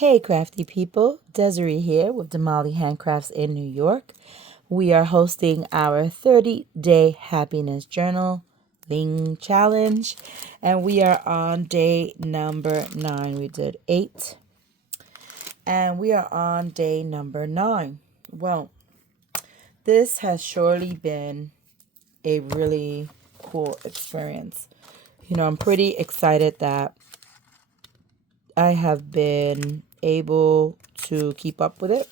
Hey crafty people, Desiree here with DemaliHandcrafts in New York. We are hosting our 30-day happiness journal challenge, and we are on day number 9. We did 8, and we are on day number 9. Well, this has surely been a really cool experience. I'm pretty excited that I have been able to keep up with it,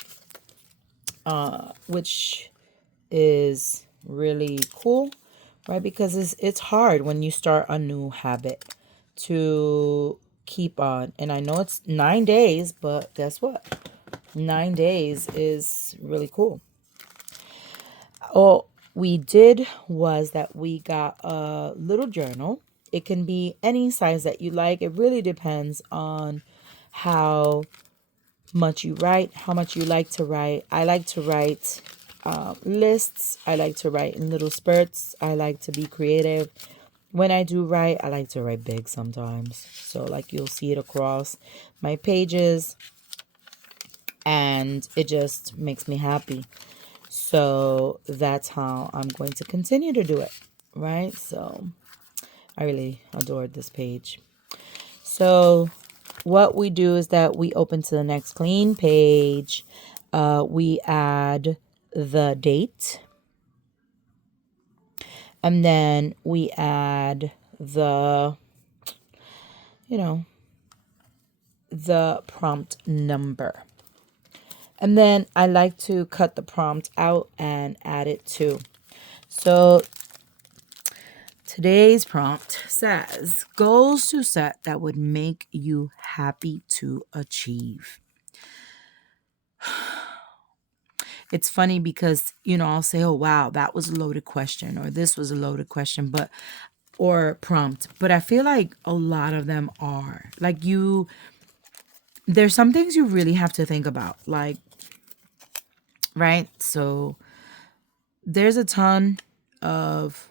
which is really cool, right? Because it's hard when you start a new habit to keep on. And I know it's 9 days, but guess what? 9 days is really cool. All we did was that we got a little journal. It can be any size that you like. It really depends on how much you write, how much you like to write. I like to write lists. I like to write in little spurts. I like to be creative. When I do write, I like to write big sometimes. So like you'll see it across my pages and it just makes me happy. So that's how I'm going to continue to do it, right? So I really adored this page. So what we do is that we open to the next clean page. We add the date. And then we add the prompt number. And then I like to cut the prompt out and add it too. So today's prompt says, goals to set that would make you happy to achieve. It's funny because, I'll say, oh, wow, that was a loaded question, or this was a loaded question, or prompt. But I feel like a lot of them are. Like there's some things you really have to think about, like, right? So there's a ton of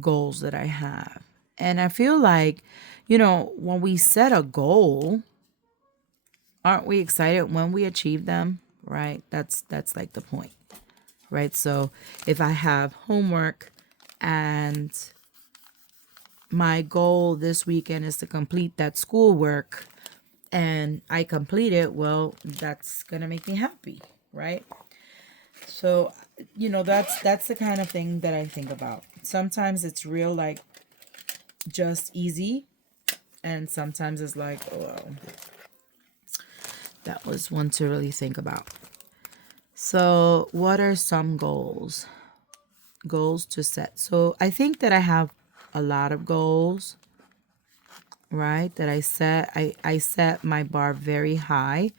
goals that I have. And I feel like, when we set a goal, aren't we excited when we achieve them? Right? That's like the point, right? So if I have homework and my goal this weekend is to complete that schoolwork and I complete it, well, that's going to make me happy, right? So, that's the kind of thing that I think about. Sometimes it's real, like, just easy. And sometimes it's like, oh, well, that was one to really think about. So what are some goals to set? So I think that I have a lot of goals, right, that I set. I set my bar very high.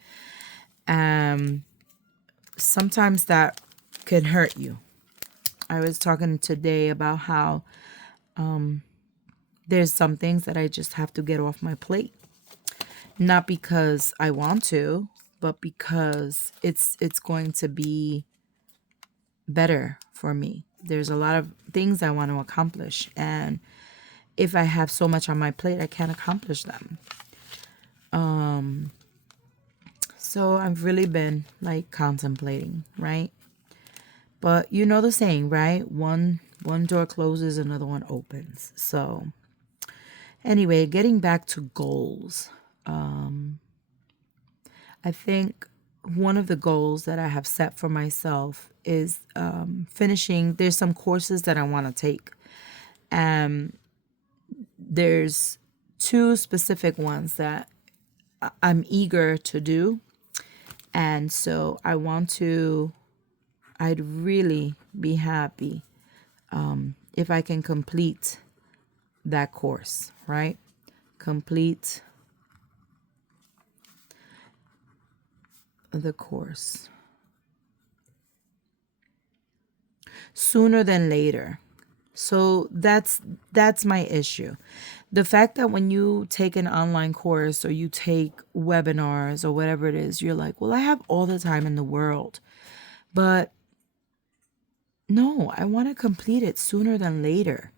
Sometimes that can hurt you. I was talking today about how there's some things that I just have to get off my plate. Not because I want to, but because it's going to be better for me. There's a lot of things I want to accomplish, and if I have so much on my plate, I can't accomplish them. So I've really been like contemplating, right? But you know the saying, right? One door closes, another one opens. So anyway, getting back to goals. I think one of the goals that I have set for myself is finishing. There's some courses that I want to take. There's 2 specific ones that I'm eager to do. And so I'd really be happy if I can complete that course, right? Complete the course sooner than later. So that's my issue. The fact that when you take an online course or you take webinars or whatever it is, you're like, well, I have all the time in the world. But no, I want to complete it sooner than later.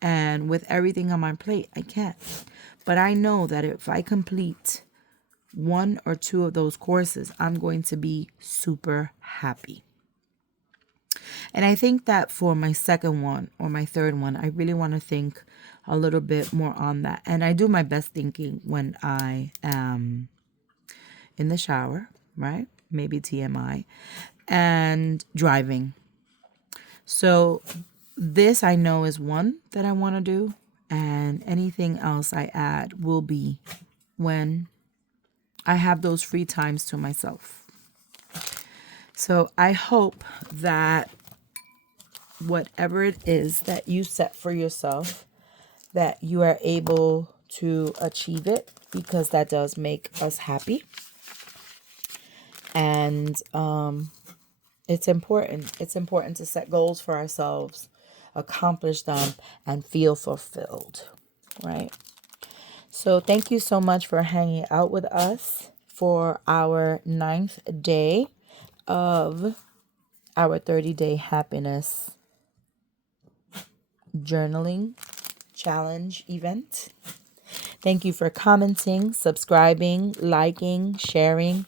And with everything on my plate, I can't. But I know that if I complete one or two of those courses, I'm going to be super happy. And I think that for my second one or my third one, I really want to think a little bit more on that. And I do my best thinking when I am in the shower, right? Maybe TMI, and driving. So this I know is one that I want to do, and anything else I add will be when I have those free times to myself. So I hope that whatever it is that you set for yourself, that you are able to achieve it, because that does make us happy. And it's important. It's important to set goals for ourselves, accomplish them, and feel fulfilled, right? So thank you so much for hanging out with us for our 9th day of our 30-day happiness journaling challenge event. Thank you for commenting, subscribing, liking, sharing.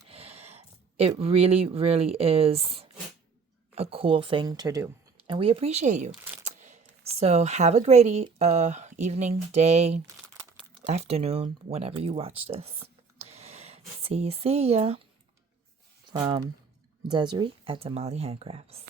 It really, really is a cool thing to do, and we appreciate you. So have a great evening, day, afternoon, whenever you watch this. See ya from Desiree at DemaliHandcrafts.